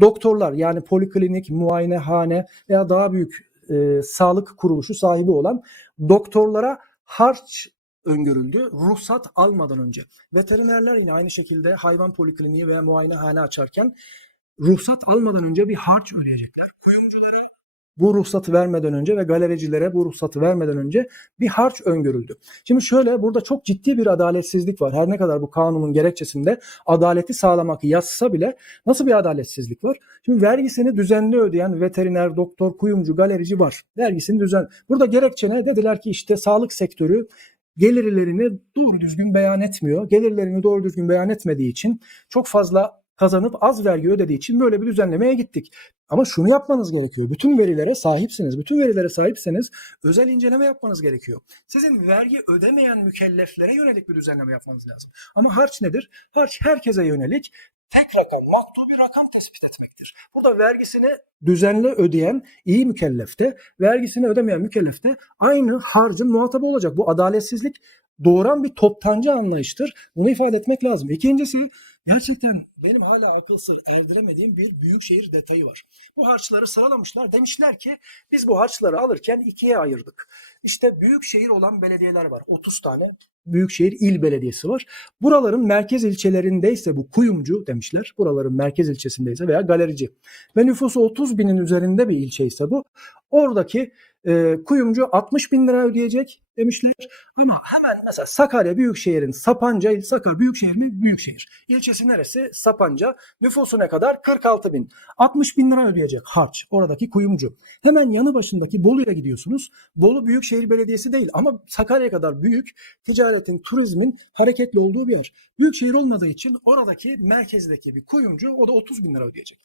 doktorlar yani poliklinik, muayenehane veya daha büyük e, sağlık kuruluşu sahibi olan doktorlara harç öngörüldü ruhsat almadan önce. Veterinerler yine aynı şekilde hayvan polikliniği veya muayenehane açarken ruhsat almadan önce bir harç ödeyecekler. Bu ruhsatı vermeden önce ve galericilere bu ruhsatı vermeden önce bir harç öngörüldü. Şimdi şöyle burada çok ciddi bir adaletsizlik var. Her ne kadar bu kanunun gerekçesinde adaleti sağlamak yazsa bile nasıl bir adaletsizlik var? Şimdi vergisini düzenli ödeyen veteriner, doktor, kuyumcu, galerici var. Vergisini düzen. Burada gerekçe ne? Dediler ki işte sağlık sektörü gelirlerini doğru düzgün beyan etmiyor. Gelirlerini doğru düzgün beyan etmediği için çok fazla kazanıp az vergi ödediği için böyle bir düzenlemeye gittik. Ama şunu yapmanız gerekiyor. Bütün verilere sahipsiniz. Bütün verilere sahipseniz özel inceleme yapmanız gerekiyor. Sizin vergi ödemeyen mükelleflere yönelik bir düzenleme yapmanız lazım. Ama harç nedir? Harç herkese yönelik tek rakam, maktu bir rakam tespit etmektir. Burada vergisini düzenli ödeyen iyi mükellefte, vergisini ödemeyen mükellefte aynı harcın muhatabı olacak. Bu adaletsizlik doğuran bir toptancı anlayıştır. Bunu ifade etmek lazım. İkincisi gerçekten benim hala akıl sır erdiremediğim bir büyükşehir detayı var. Bu harçları sıralamışlar. Demişler ki biz bu harçları alırken ikiye ayırdık. İşte büyükşehir olan belediyeler var. 30 tane büyükşehir il belediyesi var. Buraların merkez ilçelerindeyse bu kuyumcu demişler. Buraların merkez ilçesindeyse veya galerici. Ve nüfusu 30 binin üzerinde bir ilçe ise bu. Oradaki e, kuyumcu 60 bin lira ödeyecek demişler. Ama hemen mesela Sakarya Büyükşehir'in Sapanca Sakarya Büyükşehir mi? Büyükşehir. İlçesi neresi? Sapanca. Nüfusu ne kadar? 46 bin. 60 bin lira ödeyecek harç oradaki kuyumcu. Hemen yanı başındaki Bolu'ya gidiyorsunuz. Bolu Büyükşehir Belediyesi değil ama Sakarya kadar büyük ticaretin, turizmin hareketli olduğu bir yer. Büyükşehir olmadığı için oradaki merkezdeki bir kuyumcu o da 30 bin lira ödeyecek.